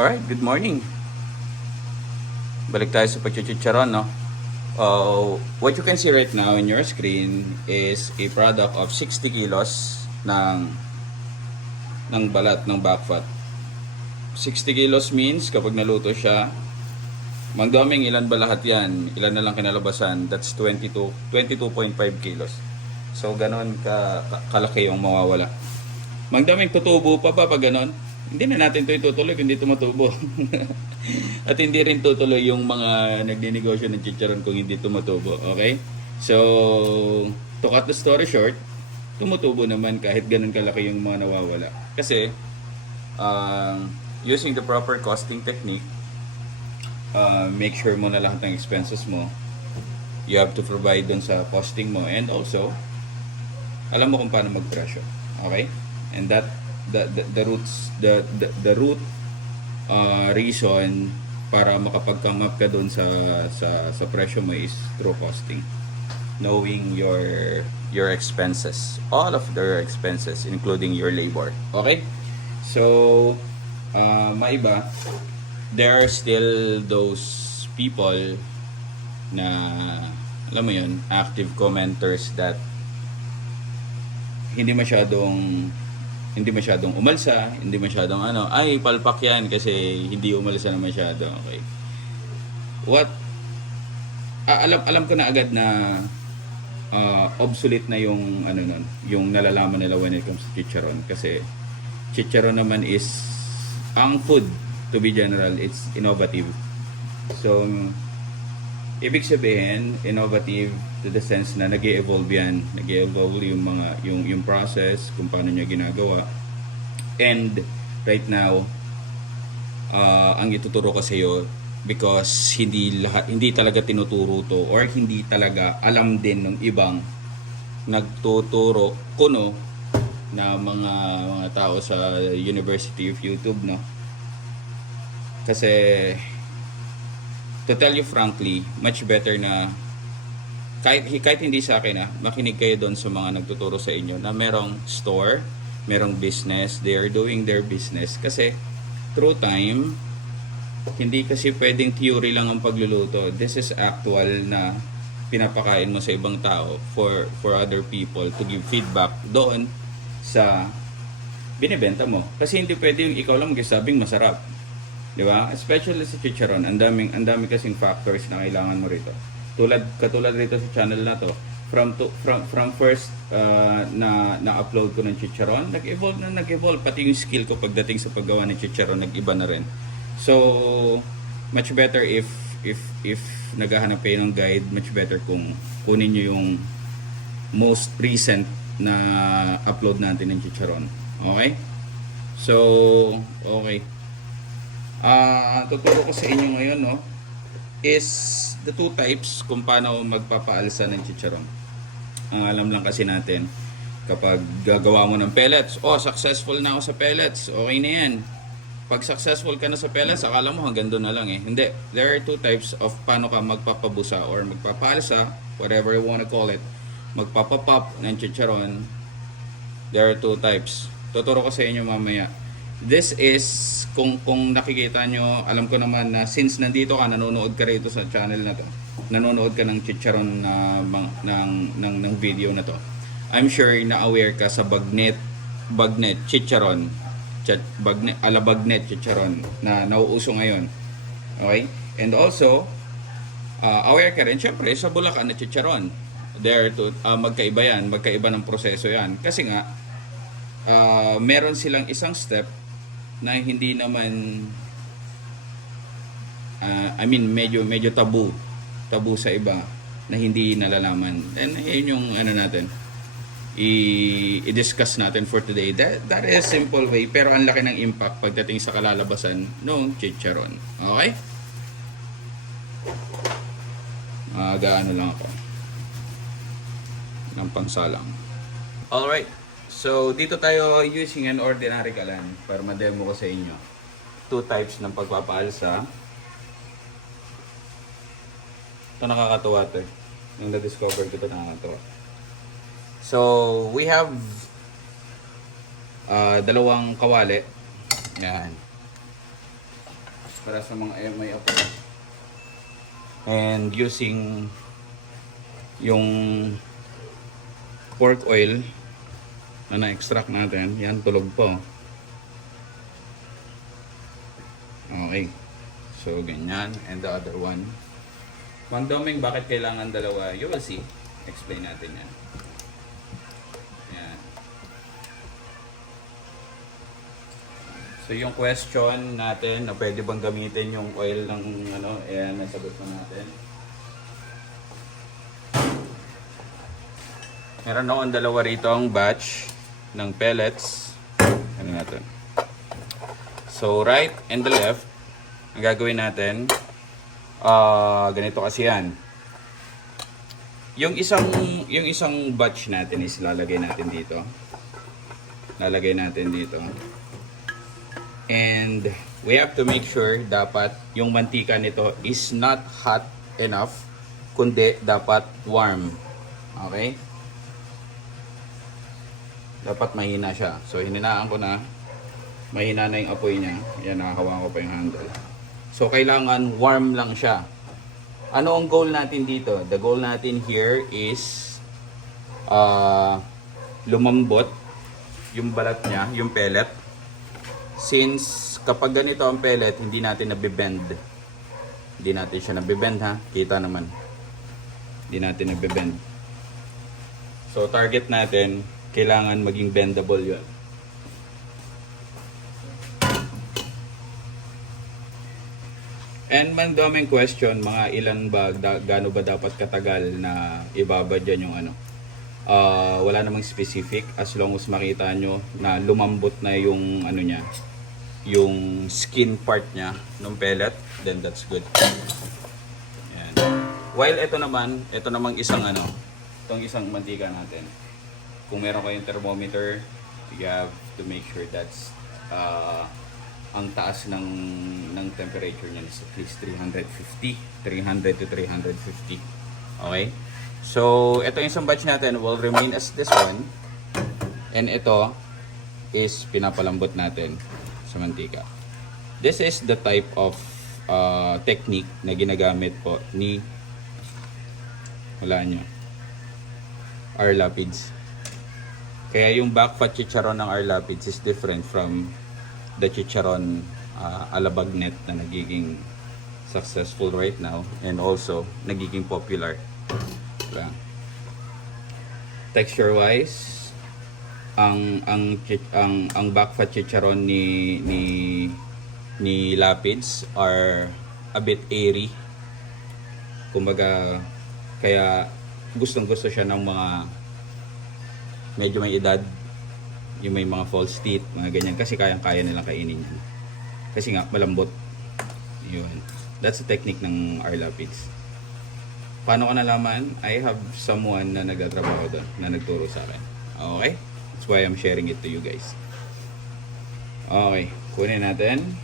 Alright, good morning. Balik tayo sa pagchichicharon, no? Uh, what you can see right now in your screen is a product of 60 kilos ng ng balat ng back fat. 60 kilos means kapag naluto siya, magdaming ilan ba lahat yan? Ilan na lang kinalabasan? That's 22, 22.5 kilos. So, ganon ka, ka- kalaki yung mawawala. Magdaming tutubo pa ba pag ganon? Hindi na natin ito itutuloy kung hindi tumutubo. At hindi rin tutuloy yung mga nagninegosyo ng chicharon kung hindi tumutubo. Okay? So, to cut the story short, tumutubo naman kahit ganun kalaki yung mga nawawala. Kasi, um, using the proper costing technique, uh, make sure mo na lahat ng expenses mo. You have to provide dun sa costing mo. And also, alam mo kung paano magpresyo. Okay? And that the the, the roots the the, the root uh, reason para makapag-come up ka doon sa sa sa presyo mo is through costing. Knowing your your expenses, all of their expenses including your labor. Okay? So, uh, maiba, there are still those people na alam mo yun, active commenters that hindi masyadong hindi masyadong umalsa, hindi masyadong ano, ay palpak yan kasi hindi umalsa na masyado. Okay. What ah, alam alam ko na agad na ah, obsolete na yung ano nun, yung nalalaman nila when it comes to chicharon kasi chicharon naman is ang food to be general, it's innovative. So ibig sabihin innovative to the sense na nag evolve yan. Nag evolve yung mga yung yung process kung paano niya ginagawa. And right now uh, ang ituturo ko sa iyo because hindi lahat hindi talaga tinuturo to or hindi talaga alam din ng ibang nagtuturo kuno na mga mga tao sa University of YouTube no? Kasi to tell you frankly, much better na kahit, kahit hindi sa akin ah, makinig kayo doon sa mga nagtuturo sa inyo na merong store, merong business, they are doing their business. Kasi through time, hindi kasi pwedeng theory lang ang pagluluto. This is actual na pinapakain mo sa ibang tao for for other people to give feedback doon sa binibenta mo. Kasi hindi pwede yung ikaw lang magsasabing masarap. Di ba? Especially sa chicharon, ang daming ang dami kasing factors na kailangan mo rito. Tulad katulad rito sa channel na to, from to, from from first uh, na na-upload ko ng chicharon, nag-evolve na nag-evolve pati yung skill ko pagdating sa paggawa ng chicharon nag-iba na rin. So, much better if if if naghahanap kayo ng guide, much better kung kunin niyo yung most recent na upload natin ng chicharon. Okay? So, okay. Ah, tuturo ko sa inyo ngayon, no, is the two types kung paano magpapaalsa ng chicharon. Ang alam lang kasi natin, kapag gagawa mo ng pellets, oh, successful na ako sa pellets, okay na yan. Pag successful ka na sa pellets, akala mo hanggang doon na lang eh. Hindi. There are two types of paano ka magpapabusa or magpapaalsa, whatever you wanna call it, magpapapop ng chicharon. There are two types. Tuturo ko sa inyo mamaya. This is kung kung nakikita nyo, alam ko naman na since nandito ka, nanonood ka rito sa channel na to, nanonood ka ng chicharon na ng, ng, ng video na to. I'm sure na aware ka sa bagnet, bagnet, chicharon, chat, bagnet, ala bagnet, chicharon na nauuso ngayon. Okay? And also, uh, aware ka rin, syempre, sa Bulacan na chicharon. There to, uh, magkaiba yan, magkaiba ng proseso yan. Kasi nga, uh, meron silang isang step na hindi naman ah, I mean medyo medyo tabu tabu sa iba na hindi nalalaman. And yun yung ano natin i-discuss natin for today. That, that is simple way pero ang laki ng impact pagdating sa kalalabasan ng chicharon. Okay? Mag-ano lang ako. Ng pangsalang. Alright So, dito tayo using an ordinary kalan para ma-demo ko sa inyo. Two types ng pagpapaalsa. Ito nakakatuwa to eh. Nung na-discover ko ito nakakatuwa. So, we have uh, dalawang kawali. Yan. para sa mga eh, may apoy. And using yung pork oil na na-extract natin, yan tulog po. Okay. So, ganyan. And the other one. One doming, bakit kailangan dalawa? You will see. Explain natin yan. Yan. So, yung question natin na pwede bang gamitin yung oil ng ano, ayan, nasagot na natin. Meron akong dalawa rito ang batch ng pellets. Ano natin? So, right and the left, ang gagawin natin, ah ganito kasi yan. Yung isang, yung isang batch natin is lalagay natin dito. Lalagay natin dito. And we have to make sure dapat yung mantika nito is not hot enough, kundi dapat warm. Okay? Dapat mahina siya. So, hininaan ko na mahina na yung apoy niya. Yan, nakahawa ko pa yung handle. So, kailangan warm lang siya. Ano ang goal natin dito? The goal natin here is uh, lumambot yung balat niya, yung pellet. Since kapag ganito ang pellet, hindi natin nabibend. Hindi natin siya nabibend ha. Kita naman. Hindi natin nabibend. So, target natin, kailangan maging bendable yun. And man daming question, mga ilan ba, da, gaano ba dapat katagal na ibabad dyan yung ano. Ah, wala namang specific as long as makita nyo na lumambot na yung ano niya, yung skin part niya ng pellet, then that's good. Yan. While ito naman, ito namang isang ano, itong isang mantika natin. Kung meron kayong thermometer, you have to make sure that's uh, ang taas ng ng temperature niya is at least 350 300 to 350 okay? So ito yung isang batch natin. Will remain as this one. And ito is pinapalambot natin sa mantika. This is the type of uh, technique na ginagamit po ni wala nyo R. Lapids kaya yung back fat chicharon ng R. Lapids is different from the chicharon uh, alabagnet na nagiging successful right now and also nagiging popular. Diba? Texture wise, ang ang ang ang back fat chicharon ni ni ni Lapids are a bit airy. Kumbaga kaya gustong gusto siya ng mga medyo may edad yung may mga false teeth, mga ganyan. Kasi kayang-kaya nilang kainin yan. Kasi nga, malambot. Yun. That's the technique ng R. Lapids. Paano ko nalaman? I have someone na nagtatrabaho doon, na nagturo sa akin. Okay? That's why I'm sharing it to you guys. Okay. Kunin natin.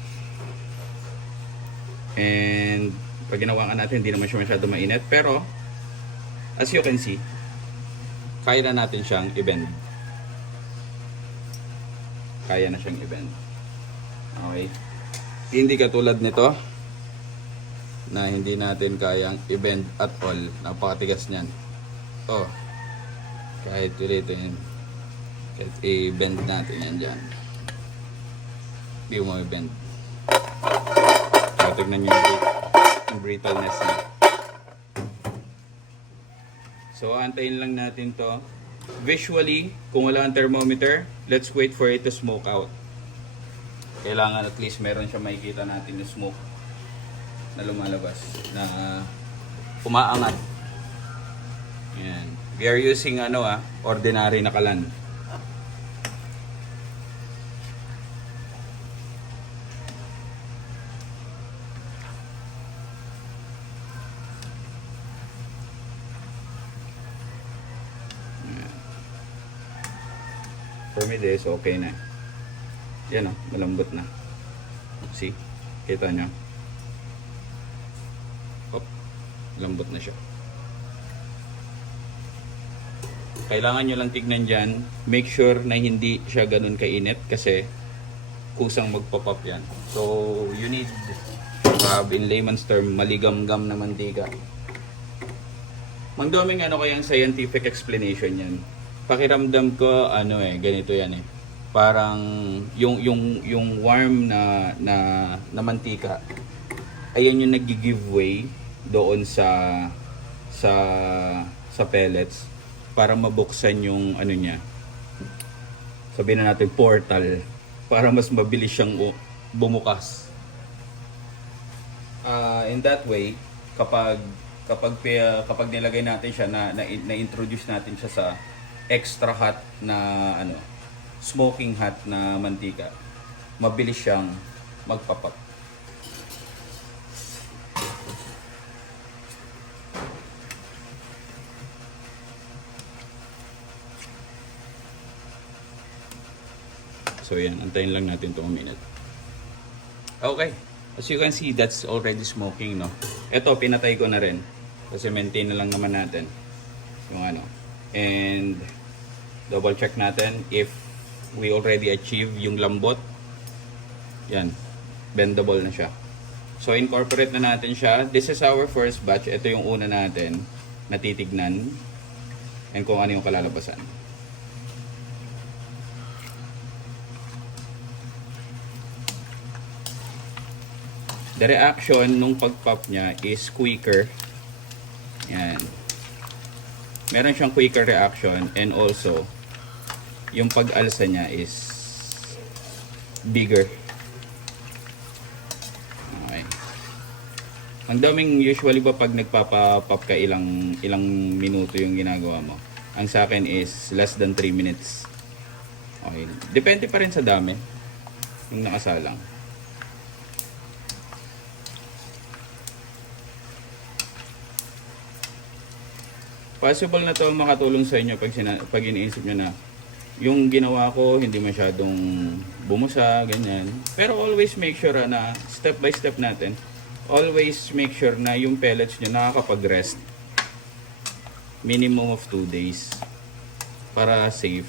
And pag ginawa ka natin, hindi naman siya masyado mainit. Pero, as you can see, kaya na natin siyang i-bend kaya na siyang i-bend. Okay? Hindi katulad nito na hindi natin kayang i-bend at all. Napakatigas niyan. Oh. Kahit ulitin. Kahit i-bend natin yan dyan. Hindi mo i-bend. So, tignan nyo yung brittleness niya. So, antayin lang natin to. Visually, kung wala ang thermometer, let's wait for it to smoke out. Kailangan at least meron siya makikita natin yung smoke na lumalabas, na umaangat. Yan. We are using ano ah, ordinary na kalan. For me, this okay na. Yan o, malambot na. See? Kita nyo? Hop. Lambot na siya. Kailangan nyo lang tignan dyan. Make sure na hindi siya ganun kainit kasi kusang magpapop yan. So, you need have, in layman's term, maligam-gam na mantika. Mangdoming ano kayang scientific explanation yan. Pakiramdam ko, ano eh, ganito yan eh. Parang yung yung yung warm na na, na mantika ayan yung nag-give way doon sa sa sa pellets para mabuksan yung ano niya sabihin na natin portal para mas mabilis siyang bumukas Ah, in that way kapag kapag kapag nilagay natin siya na, na na-introduce natin siya sa extra hot na ano smoking hot na mantika mabilis siyang magpapap So yan, antayin lang natin 2 minute. Okay. As you can see, that's already smoking, no? Ito, pinatay ko na rin. Kasi maintain na lang naman natin. Yung ano. And, double check natin if we already achieve yung lambot. Yan. Bendable na siya. So, incorporate na natin siya. This is our first batch. Ito yung una natin na titignan. And kung ano yung kalalabasan. The reaction nung pag-pop niya is quicker. Yan. Meron siyang quicker reaction and also yung pag-alsa niya is bigger. Okay. Ang daming usually ba pag nagpapa-pop ka ilang ilang minuto yung ginagawa mo? Ang sa akin is less than 3 minutes. Okay. Depende pa rin sa dami yung nakasalang. possible na to makatulong sa inyo pag, pag iniisip nyo na yung ginawa ko hindi masyadong bumusa, ganyan. Pero always make sure ah, na step by step natin, always make sure na yung pellets nyo nakakapag-rest. Minimum of 2 days para safe.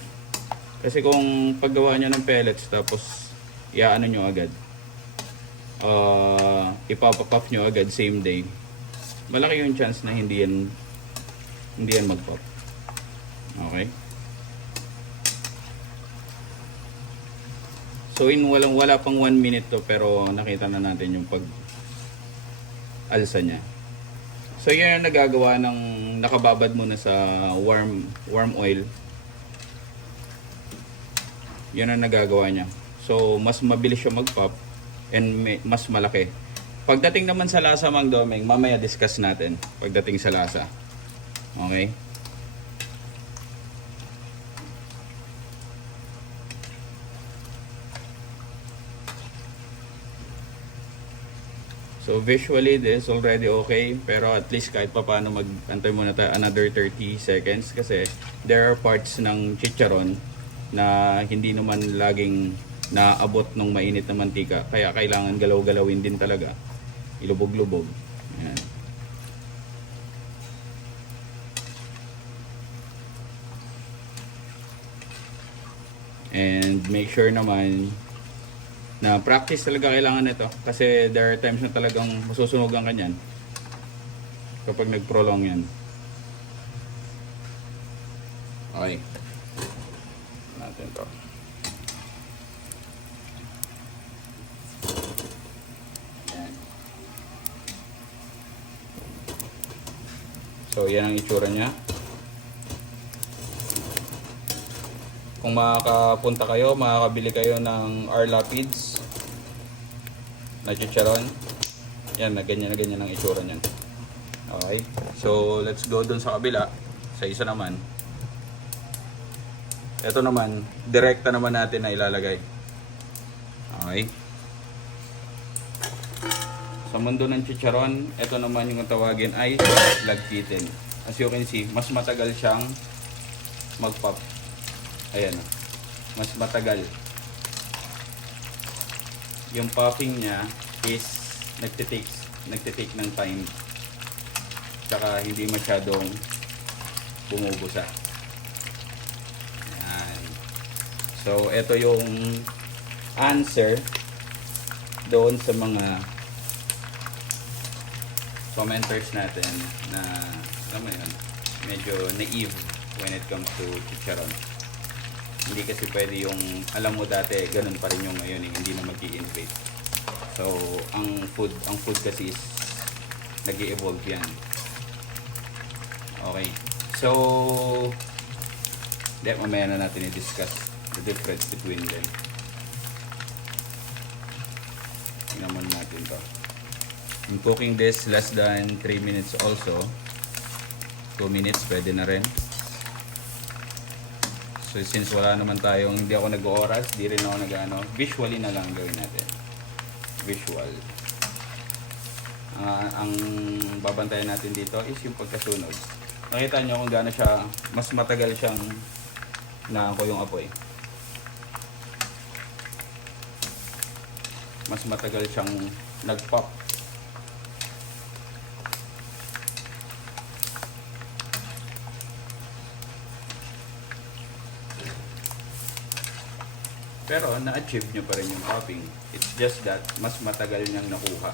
Kasi kung paggawa nyo ng pellets tapos iaano nyo agad, uh, ipapapop nyo agad same day, malaki yung chance na hindi yan hindi yan mag-pop. Okay? So in walang wala pang 1 minute to pero nakita na natin yung pag alsa niya. So yan yung nagagawa ng nakababad muna sa warm warm oil. Yan ang nagagawa niya. So mas mabilis siya mag-pop and may, mas malaki. Pagdating naman sa lasa Mang Domeng, mamaya discuss natin pagdating sa lasa. Okay? Visually this already okay pero at least kahit pa paano mag-antay muna tayo another 30 seconds kasi there are parts ng chicharon na hindi naman laging naabot ng mainit na mantika kaya kailangan galaw-galawin din talaga ilubog-lubog. And make sure naman na practice talaga kailangan nito kasi there are times na talagang masusunugan ka niyan kapag nag-prolong yan. Okay. Natin to. Yan. So, yan ang itsura niya. Kung makakapunta kayo, makakabili kayo ng R Lapids na chicharon. Yan, na ganyan na ganyan ang itsura niyan. Okay. So, let's go dun sa kabila. Sa isa naman. Ito naman, direkta naman natin na ilalagay. Okay. Sa mundo ng chicharon, ito naman yung tawagin ay lagkitin. As you can see, mas matagal siyang mag-pop. Ayan. oh. Mas matagal. Yung popping niya is nagtitake, nagtitake ng time. Tsaka hindi masyadong bumubusa. Ayan. So, ito yung answer doon sa mga commenters natin na alam mo yun, medyo naive when it comes to chicharon. Hindi kasi pwede yung, alam mo dati, ganun pa rin yung ngayon, eh, hindi na mag innovate So, ang food, ang food kasi is nag evolve yan. Okay. So, hindi, mamaya na natin i-discuss the difference between them. Tingnan natin to. In cooking this, less than 3 minutes also. 2 minutes, pwede na rin. So, since wala naman tayong, hindi ako nag-oras, di rin ako nag-ano, visually na lang gawin natin. Visual. Ah, ang babantayan natin dito is yung pagkasunog. Nakita nyo kung gaano siya, mas matagal siyang na ako yung apoy. Mas matagal siyang nag-pop. Pero na-achieve nyo pa rin yung popping. It's just that mas matagal niyang nakuha.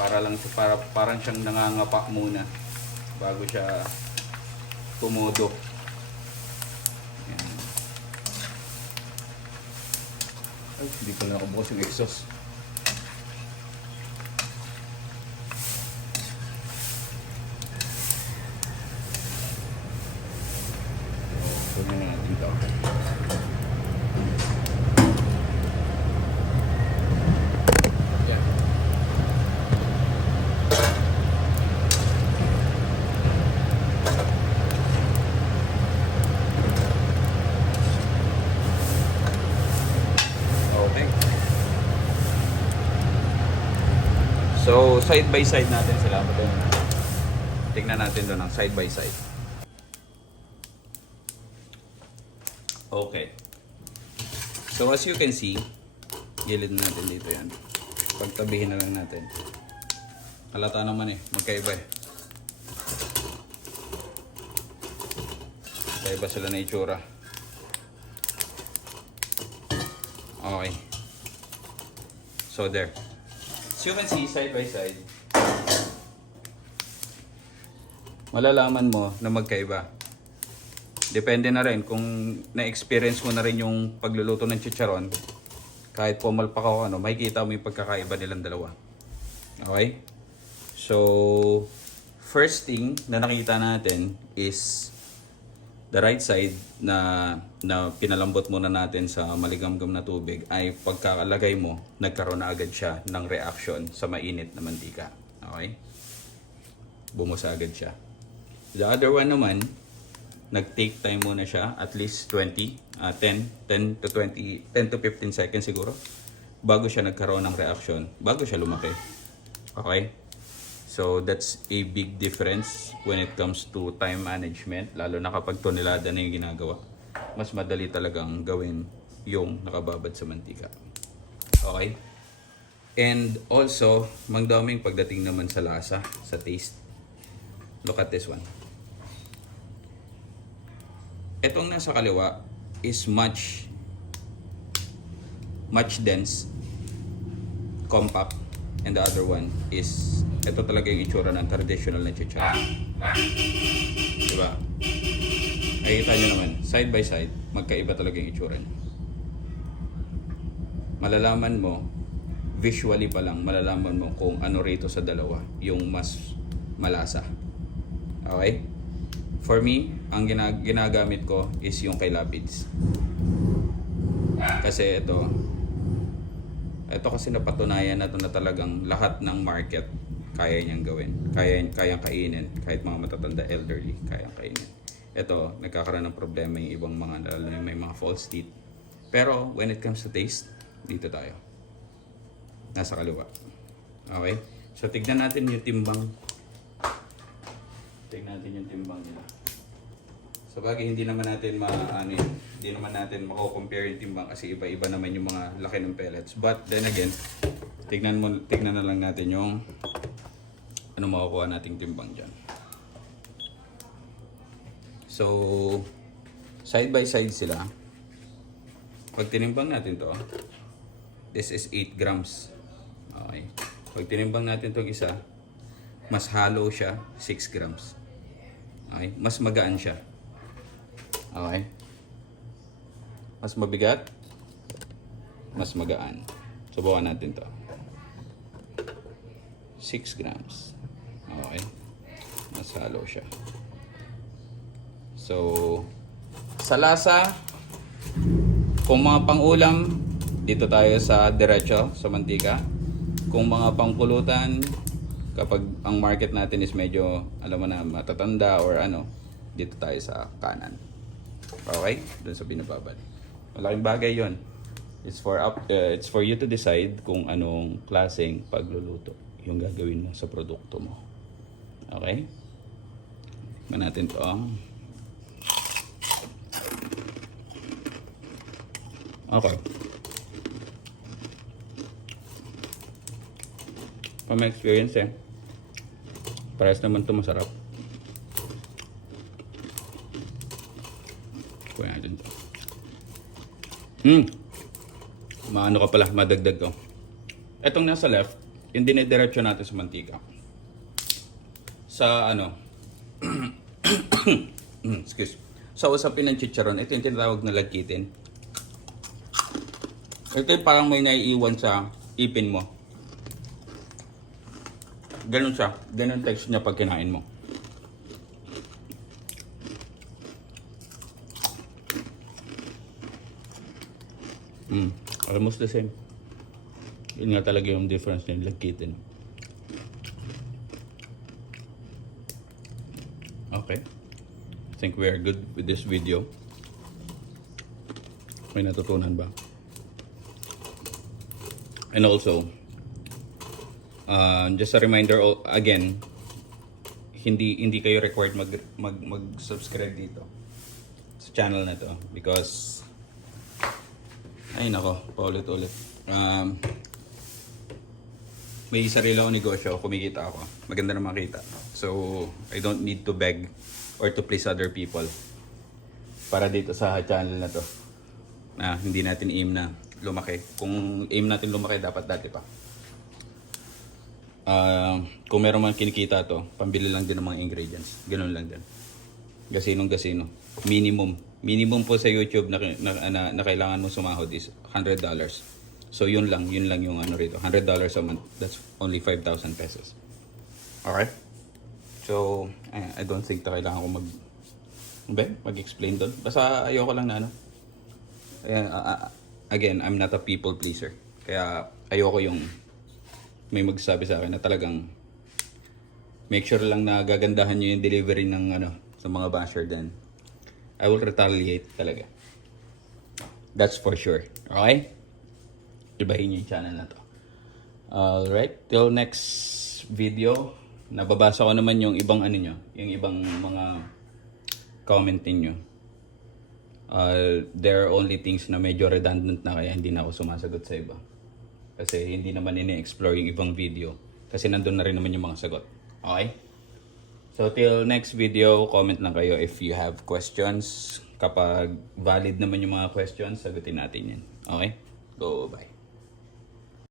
Para lang sa para parang siyang nangangapa muna bago siya tumodo. Yan. Ay, hindi pala nakabukas yung exhaust. Kunin na natin ito. Yan. Okay. So, side by side natin sila. Tingnan natin doon ang side by side. Okay. So, as you can see, gilid natin dito yan. Pagtabihin na lang natin. Halata naman eh, magkaiba eh. Magkaiba sila na itsura. Okay. So there. So you see side by side. Malalaman mo na magkaiba. Depende na rin kung na-experience mo na rin yung pagluluto ng chicharon. Kahit pumalpak ako ano, makikita mo yung pagkakaiba nilang dalawa. Okay? So, first thing na nakita natin is the right side na na pinalambot muna natin sa maligamgam na tubig ay pagkalagay mo, nagkaroon na agad siya ng reaction sa mainit na mantika. Okay? Bumusa agad siya. The other one naman, nag-take time muna siya, at least 20, ah, 10, 10 to 20, 10 to 15 seconds siguro, bago siya nagkaroon ng reaction, bago siya lumaki. Okay? So that's a big difference when it comes to time management, lalo na kapag tonelada na yung ginagawa. Mas madali talagang gawin yung nakababad sa mantika. Okay? And also, mangdaming pagdating naman sa lasa, sa taste. Look at this one. Etong nasa kaliwa is much much dense, compact, and the other one is ito talaga yung itsura ng traditional na chicharon. Diba? Nakikita nyo naman, side by side, magkaiba talaga yung itsura niya. Malalaman mo, visually pa lang, malalaman mo kung ano rito sa dalawa yung mas malasa. Okay? For me, ang gina- ginagamit ko is yung kay Lapids. Kasi ito, ito kasi napatunayan na to na talagang lahat ng market kaya niyang gawin. Kaya, kayang kainin. Kahit mga matatanda elderly, kayang kainin. Ito, nagkakaroon ng problema yung ibang mga, lalo na may mga false teeth. Pero, when it comes to taste, dito tayo. Nasa kaliwa. Okay? So, tignan natin yung timbang. Tignan natin yung timbang nila. Sa bagay, hindi naman natin ma, ano yun, hindi naman natin mako-compare yung timbang kasi iba-iba naman yung mga laki ng pellets. But then again, tignan mo tignan na lang natin yung ano makukuha nating timbang diyan. So, side by side sila. pag tinimbang natin to, this is 8 grams. Okay. Pag tinimbang natin to isa, mas hollow siya, 6 grams. Okay. Mas magaan siya. Okay. Mas mabigat, mas magaan. Subukan natin to. 6 grams. Okay. Mas hollow siya. So, sa lasa, kung mga pang-ulam, dito tayo sa diretso, sa mantika. Kung mga pangpulutan, kapag ang market natin is medyo, alam mo na, matatanda or ano, dito tayo sa kanan. Okay? Doon sa binababad. Malaking bagay yon. It's for up uh, it's for you to decide kung anong klaseng pagluluto yung gagawin mo sa produkto mo. Okay? Tignan natin to. Okay. From experience eh, parehas naman to masarap. Kuya natin to. Hmm. Maano ka pala, madagdag ko. Etong nasa left, yung dinidiretso natin sa mantika. Sa ano, excuse, sa usapin ng chicharon, ito yung tinatawag na lagkitin. Ito yung parang may naiiwan sa ipin mo. Ganun siya. Ganun text niya pag kinain mo. Mm, almost the same. Yun nga talaga yung difference ng lagkitin. Okay. I think we are good with this video. May natutunan ba? And also, uh, just a reminder again, hindi hindi kayo required mag mag mag-subscribe dito sa channel na to because ay nako, paulit-ulit. Um, may sarili akong negosyo, kumikita ako. Maganda na makita. So, I don't need to beg or to please other people para dito sa channel na to. Na hindi natin aim na lumaki. Kung aim natin lumaki, dapat dati pa. Ah, kung meron man kinikita to, pambili lang din ng mga ingredients. Ganun lang din. Gasinong gasino. Minimum. Minimum po sa YouTube na, na, na, na kailangan mo sumahod is $100. So yun lang, yun lang yung ano rito. $100 a month. That's only 5,000 pesos. Alright? So, I don't think na kailangan ko mag... Mag-explain doon. Basta ayoko lang na ano. Ayan, again, I'm not a people pleaser. Kaya ayoko yung may magsabi sa akin na talagang make sure lang na gagandahan nyo yung delivery ng ano sa mga basher then I will retaliate talaga. That's for sure. Okay? Ibahin yung channel na to. Alright, till next video, nababasa ko naman yung ibang ano nyo, yung ibang mga comment ninyo. Uh, there are only things na medyo redundant na kaya hindi na ako sumasagot sa iba. Kasi hindi naman ini-explore yung ibang video. Kasi nandun na rin naman yung mga sagot. Okay? So till next video, comment lang kayo if you have questions. Kapag valid naman yung mga questions, sagutin natin yan. Okay? Go, bye.